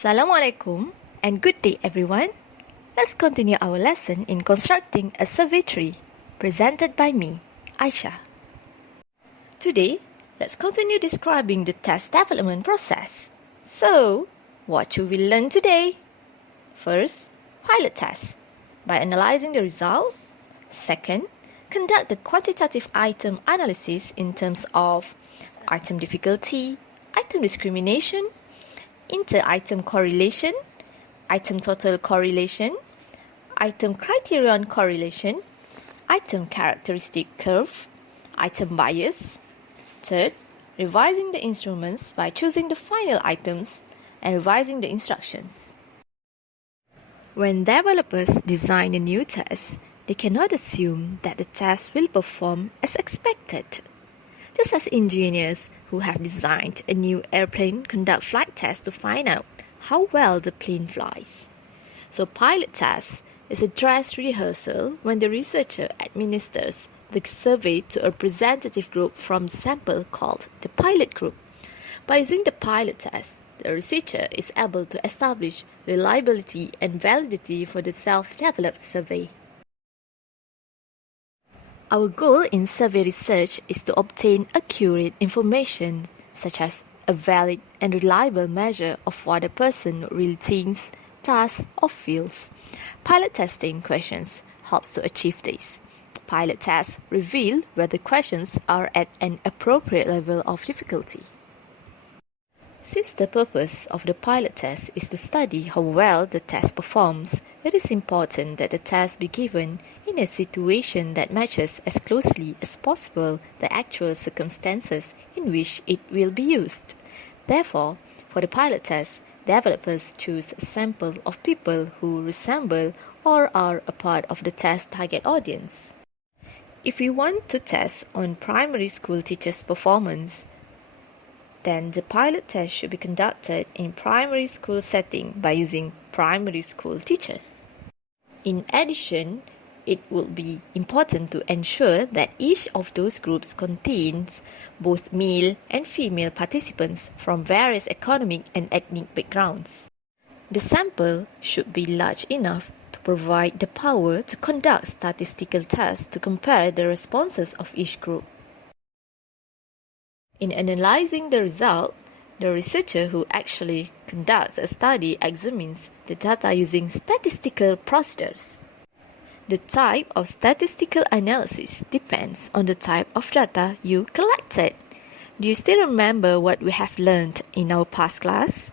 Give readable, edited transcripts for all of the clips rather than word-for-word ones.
Assalamualaikum and good day everyone. Let's continue our lesson in constructing a survey tree presented by me, Aisha. Today, let's continue describing the test development process. So, what should we learn today? First, pilot test by analyzing the result. Second, conduct the quantitative item analysis in terms of item difficulty, item discrimination, inter-item correlation, item total correlation, item criterion correlation, item characteristic curve, item bias. Third, revising the instruments by choosing the final items and revising the instructions. When developers design a new test, they cannot assume that the test will perform as expected. Just as engineers who have designed a new airplane conduct flight tests to find out how well the plane flies. So pilot test is a dress rehearsal when the researcher administers the survey to a representative group from sample called the pilot group. By using the pilot test, the researcher is able to establish reliability and validity for the self-developed survey. Our goal in survey research is to obtain accurate information, such as a valid and reliable measure of what a person really thinks, does, or feels. Pilot testing questions helps to achieve this. Pilot tests reveal whether questions are at an appropriate level of difficulty. Since the purpose of the pilot test is to study how well the test performs, it is important that the test be given in a situation that matches as closely as possible the actual circumstances in which it will be used. Therefore, for the pilot test, developers choose a sample of people who resemble or are a part of the test target audience. If we want to test on primary school teachers' performance, then the pilot test should be conducted in primary school setting by using primary school teachers. In addition, it will be important to ensure that each of those groups contains both male and female participants from various economic and ethnic backgrounds. The sample should be large enough to provide the power to conduct statistical tests to compare the responses of each group. In analyzing the result, the researcher who actually conducts a study examines the data using statistical procedures. The type of statistical analysis depends on the type of data you collected. Do you still remember what we have learned in our past class?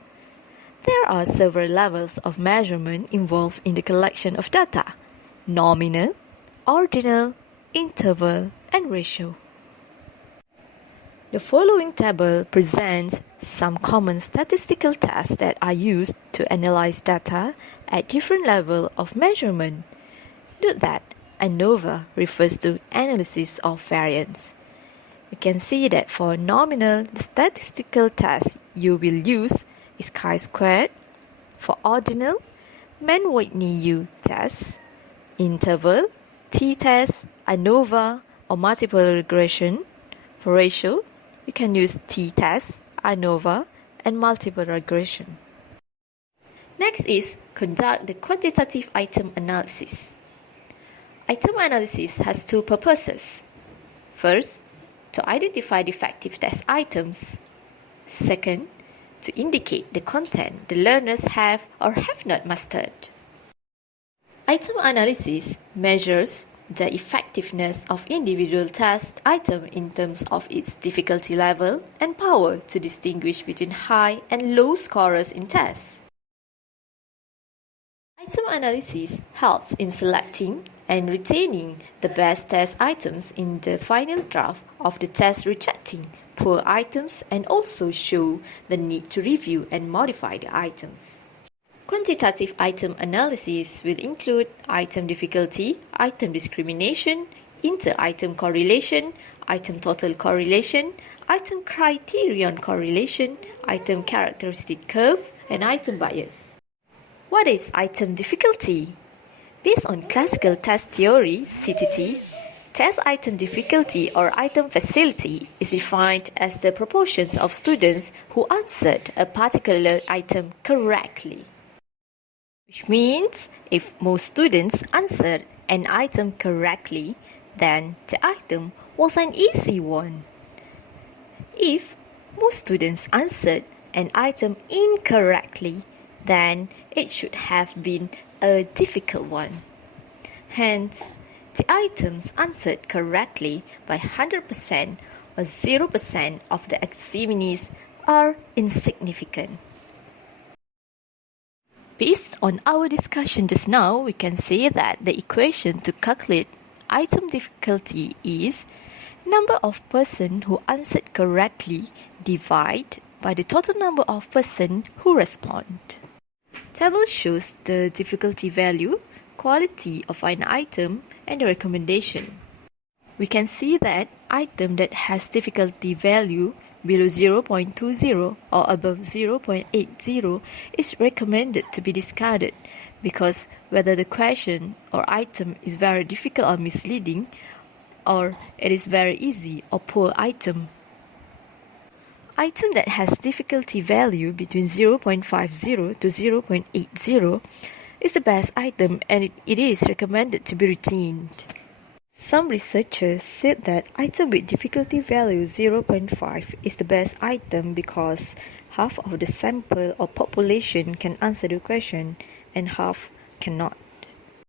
There are several levels of measurement involved in the collection of data: nominal, ordinal, interval, and ratio. The following table presents some common statistical tests that are used to analyze data at different levels of measurement. Note that ANOVA refers to analysis of variance. We can see that for nominal, the statistical test you will use is chi-squared. For ordinal, Mann-Whitney-U test. Interval, t-test, ANOVA, or multiple regression. For ratio, you can use t-test, ANOVA, and multiple regression. Next is conduct the quantitative item analysis. Item analysis has two purposes. First, to identify defective test items. Second, to indicate the content the learners have or have not mastered. Item analysis measures the effectiveness of individual test item in terms of its difficulty level and power to distinguish between high and low scorers in tests. Item analysis helps in selecting and retaining the best test items in the final draft of the test, rejecting poor items, and also show the need to review and modify the items. Quantitative item analysis will include item difficulty, item discrimination, inter-item correlation, item total correlation, item criterion correlation, item characteristic curve, and item bias. What is item difficulty? Based on classical test theory, CTT, Test item difficulty or item facility is defined as the proportions of students who answered a particular item correctly. Which means if most students answered an item correctly, then the item was an easy one. If most students answered an item incorrectly, then it should have been a difficult one. Hence, the items answered correctly by 100% or 0% of the examinees are insignificant. Based on our discussion just now, we can say that the equation to calculate item difficulty is number of persons who answered correctly divided by the total number of persons who respond. Table shows the difficulty value, quality of an item, and the recommendation. We can see that item that has difficulty value below 0.20 or above 0.80 is recommended to be discarded because whether the question or item is very difficult or misleading, or it is very easy or poor item. Item that has difficulty value between 0.50 to 0.80 is the best item and it is recommended to be retained. Some researchers said that item with difficulty value 0.5 is the best item because half of the sample or population can answer the question and half cannot.